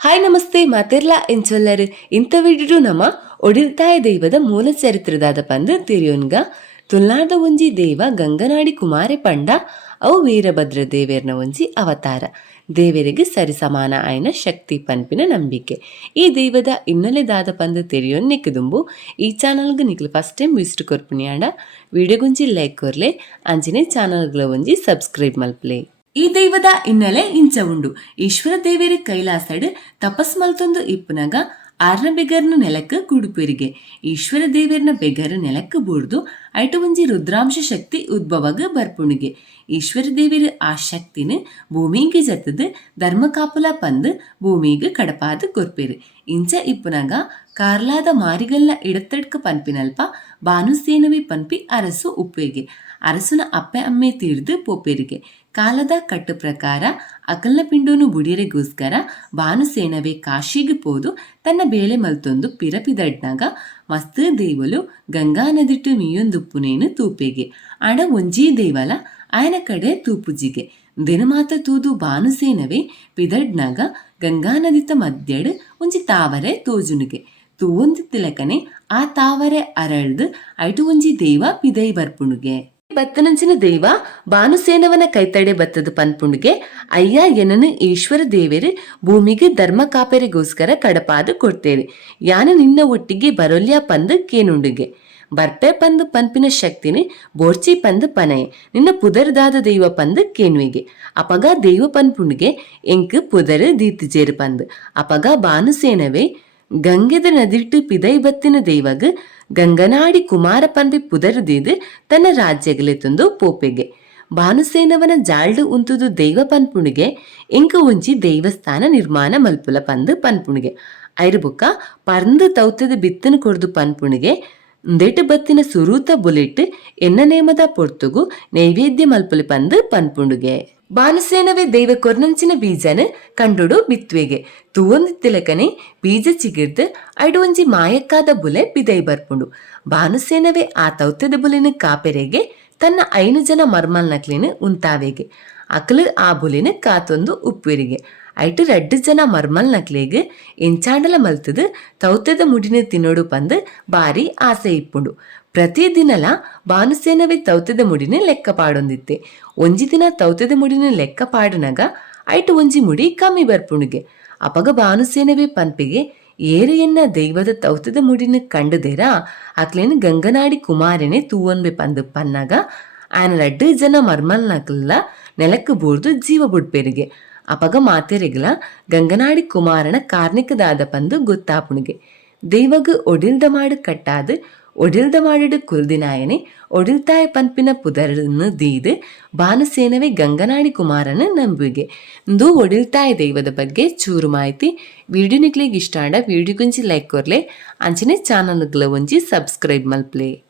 Hi ನಮಸ್ತೆ ಮಾತೆರ್ಲ ಎಂಚೊಲ್ಲರು ಇಂಥ ವಿಡಿಯೋ ನಮ್ಮ ಒಡಿಲ್ತಾಯ ದೈವದ ಮೂಲ ಚರಿತ್ರೆದಾದ ಪಂದು ತಿರಿಯೋನ್ಗ ತುಳುನಾಡ ಒಂಜಿ ದೇವ ಗಂಗನಾಡಿ ಕುಮಾರೆ ಪಂಡ ಅವು ವೀರಭದ್ರ ದೇವೇರ್ನ ಒಂಜಿ ಅವತಾರ ದೇವರಿಗೆ ಸರಿಸಮಾನ ಆಯ್ನ ಶಕ್ತಿ ಪನ್ಪಿನ ನಂಬಿಕೆ. ಈ ದೈವದ ಇನ್ನಲೆದಾದ ಪಂದು ತೆರಿಯೋನ್ ನಿಕ್ಕದುಂಬು ಈ ಚಾನಲ್ಗೆ ನಿಕ್ಲು ಫಸ್ಟ್ ಟೈಮ್ ವಿಸಿಟ್ ಕೊರ್ಪುನಿಯಾಡ ವಿಡಿಯೋಗೊಂಜಿ ಲೈಕ್ ಕೊರ್ಲೆ ಅಂಚಿನ ಚಾನಲ್ಗಳ ಒಂಜಿ ಸಬ್ಸ್ಕ್ರೈಬ್ ಮಲ್ಪ್ಲೆ. ಈ ದೈವದ ಹಿನ್ನೆಲೆ ಇಂಚ ಉಂಡು. ಈಶ್ವರ ದೇವೇರ ಕೈಲಾಸಡ್ ತಪಸ್ ಮಲ್ತೊಂದು ಇಪ್ಪುನಗ ಆರ್ನ ಬೆಗರ್ನ ನೆಲಕ್ಕೆ ಕುಡುಪೆರಿಗೆ ಈಶ್ವರ ದೇವೇರ್ನ ಬೆಗರ್ ನೆಲಕ್ಕೆ ಬೂಡ್ದು ಐಟು ಒಂಜಿ ರುದ್ರಾಂಶ ಶಕ್ತಿ ಉದ್ಭವಗ ಬರ್ಪುಣಿಗೆ. ಈಶ್ವರ ದೇವೇರ ಆ ಶಕ್ತಿನ ಭೂಮಿಗೆ ಜತ್ತದ ಧರ್ಮ ಕಾಪುಲ ಪಂದು ಭೂಮಿಗೆ ಕಡಪಾದ ಕೊರ್ಪೇರು. ಇಂಚ ಇಪ್ಪುನಗ ಕಾರ್ಲಾದ ಮಾರಿಗಲ್ಲ ಇಡತ್ತಡ್ಕ ಪನ್ಪಿನಲ್ಪ ಬಾನುಸೇನವಿ ಪನ್ಪಿ ಅರಸು ಉಪ್ಪೇಗೆ ಅರಸುನ ಅಪ್ಪೆ ಅಮ್ಮೆ ತೀರ್ದು ಪೋಪೇರಿಗೆ. ಕಾಲದ ಕಟ್ಟು ಪ್ರಕಾರ ಅಕಲ್ನ ಪಿಂಡೋನು ಬುಡಿಯರಿಗೋಸ್ಕರ ಬಾನುಸೇನವೇ ಕಾಶಿಗೆ ಪೋದು ತನ್ನ ಬೇಳೆ ಮಲ್ತೊಂದು ಪಿರಪಿದಡ್ನಾಗ ಮಸ್ತ್ ದೇವಲು ಗಂಗಾ ನದಿಟ್ಟು ಮೀಯೊಂದುಪ್ಪುನೇನು ತೂಪೆಗೆ ಅಡ ಒಂಜೀ ದೇವಲ ಆಯನ ಕಡೆ ತೂಪುಜಿಗೆ ದಿನಮಾತ ತೂದು ಬಾನುಸೇನವೇ ಪಿದಡ್ನಾಗ ಗಂಗಾ ನದಿತ ಮಧ್ಯಡ್ ಒಂಜಿ ತಾವರೆ ತೋಜುನಿಗೆ ತೂವೊಂದಿ ತಿಲಕನೆ ಆ ತಾವರೆ ಅರಳ್ದು ಐಟು ಒಂಜಿ ದೇವ ಪಿದೈ ಬರ್ಪುಣುಗೆ. ಬತ್ತನಂಚಿನ ದೈವ ಬಾನುಸೇನವನ ಕೈತಡೆ ಬತ್ತದ ಪನ್ಪುಂಡಿಗೆ ಅಯ್ಯ ಎನನು ಈಶ್ವರ ದೇವೇರು ಭೂಮಿಗೆ ಧರ್ಮ ಕಾಪೆರಿಗೋಸ್ಕರ ಕಡಪಾದು ಕೊಡ್ತೇರಿ ಯಾನು ನಿನ್ನ ಒಟ್ಟಿಗೆ ಬರೊಲ್ಯ ಪಂದು ಕೇನುಂಡಿಗೆ ಬರ್ಪೆ ಪಂದು ಪನ್ಪಿನ ಶಕ್ತಿನಿ ಬೋರ್ಚಿ ಪಂದು ಪನಯೆ ನಿನ್ನ ಪುದರ್ದಾದ ದೈವ ಪಂದು ಕೇನ್ವಿಗೆ ಅಪಗ ದೈವ ಪನ್ಪುಂಡಿಗೆ ಎಂಕ್ ಪುದರ್ ದೀತಿಜೇರು ಪಂದು ಅಪಗ ಬಾನುಸೇನವೇ ಗಂಗೆದ ನದಿಟ್ಟು ಪಿದೈ ಬತ್ತಿನ ದೈವಗ್ ಗಂಗನಾಡಿ ಕುಮಾರ ಪನ್ಪಿ ಪುದರ್ದೀದು ತನ್ನ ರಾಜ್ಯಗಲೆ ತಂದು ಪೋಪೆಗೆ ಬಾನುಸೇನವನ ಜಾಳ್ಡು ಉಂತುದು ದೈವ ಪನ್ಪುಣಿಗೆ ಎಂಕ ಒಂಜಿ ದೈವಸ್ಥಾನ ನಿರ್ಮಾಣ ಮಲ್ಪುಲ ಪಂದು ಪನ್ಪುಣಿಗೆ ಐರುಬುಕ್ಕ ಪರ್ಂದು ತೌತದ ಬಿತ್ತನ ಕೊಡ್ದು ಪನ್ಪುಣಿಗೆ ದೆಟ್ ಬತ್ತಿನ ಸುರೂತ ಬುಲೆಟ್ ಎನ್ನ ನೇಮದ ಪೊರ್ತುಗು ನೈವೇದ್ಯ ಮಲ್ಪುಲಿ ಪಂದು ಪನ್ಪುಣಿಗೆ. ಬಾನುಸೇನವೇ ದೈವ ಕೊರ್ನಂಚಿನ ಬೀಜನ ಕಂಡುಡು ಬಿತ್ವೆಗೆ ತೂವೊಂದು ತಿಲಕನೆ ಬೀಜ ಚಿಗಿರ್ದು ಐಡು ಒಂಜಿ ಮಾಯಕ್ಕಾದ ಬುಲೆ ಪಿದೈ ಬರ್ಪುಂಡು. ಬಾನುಸೇನವೇ ಆ ತೌತದ ಬುಲಿನ ಕಾಪೆರೆಗೆ ತನ್ನ 5 ಜನ ಮರ್ಮಲ್ನಕ್ಲಿನ ಉಂತಾವೆಗೆ ಅಕಲು ಆ ಬುಲಿನ ಕಾತೊಂದು ಉಪ್ಪುವಿರಿಗೆ ಐಟು 2 ಜನ ಮರ್ಮಲ್ನಕ್ಲಿಗೆ ಎಂಚಾಂಡಲ ಮಲ್ತದು ತೌತದ ಮುಡಿನ ತಿನ್ನೋಡು ಪಂದು ಬಾರಿ ಆಸೆ ಇಪ್ಪುಂಡು. ಪ್ರತಿದಿನಲ ಬಾನುಸೇನವೇ ತೌತದ ಮುಡಿನ ಲೆಕ್ಕ ಪಾಡೊಂದಿತ್ತೆ. ಒಂಜಿ ದಿನ ತೌತದ ಮುಡಿನ ಲೆಕ್ಕ ಪಾಡನಗ ಐಟು ಒಂಜಿ ಮುಡಿ ಕಮ್ಮಿ ಬರ್ಪುಣಿಗೆ ಅಪಗ ಬಾನುಸೇನವೇ ಪನ್ಪಿಗೆ ಏರು ಎನ್ನ ದೈವದ ತೌತದ ಮುಡಿನ ಕಂಡುದೇರಾ ಅಕ್ಲೇನು ಗಂಗನಾಡಿ ಕುಮಾರನೆ ತೂವನ್ಬೆ ಪಂದು ಪನ್ನಗ ಆಯನ 2 ಜನ ಮರ್ಮಲ್ನಕಲ್ಲ ನೆಲಕ್ಕೆ ಬೂರ್ದು ಜೀವ ಬುಡ್ಪೇರಿಗೆ ಅಪಗ ಮಾತೆರೆಗಲ ಗಂಗನಾಡಿ ಕುಮಾರನ ಕಾರ್ಣಿಕದಾದ ಪಂದು ಗೊತ್ತಾಪುಣಿಗೆ ದೈವಗ್ ಒಡಿಲ್ದ ಮಾಡು ಕಟ್ಟಾದು ಒಡಿಲ್ದ ಮಾಡಿಡು ಕುಲ್ದಿನಾಯನೆ ಒಡಿಲ್ತಾಯ ಪನ್ಪಿನ ಪುದರನ್ನು ದೀದು ಬಾನುಸೇನವೇ ಗಂಗನಾಡಿ ಕುಮಾರನ ನಂಬುವಿಗೆ ಇಂದು ಒಡಿಲ್ತಾಯ ದೈವದ ಬಗ್ಗೆ ಚೂರು ಮಾಹಿತಿ. ವಿಡಿಯೋ ನಿಕ್ಲಿಗೆ ಇಷ್ಟ ಆಡ ವಿಡಿಯೋ ಗುಂಜಿ ಲೈಕ್ ಕೊರ್ಲೆ ಅಂಚನೆ ಚಾನಲ್ಗಳ ಒಂಜಿ ಸಬ್ಸ್ಕ್ರೈಬ್ ಮಲ್ಪ್ಲೆ.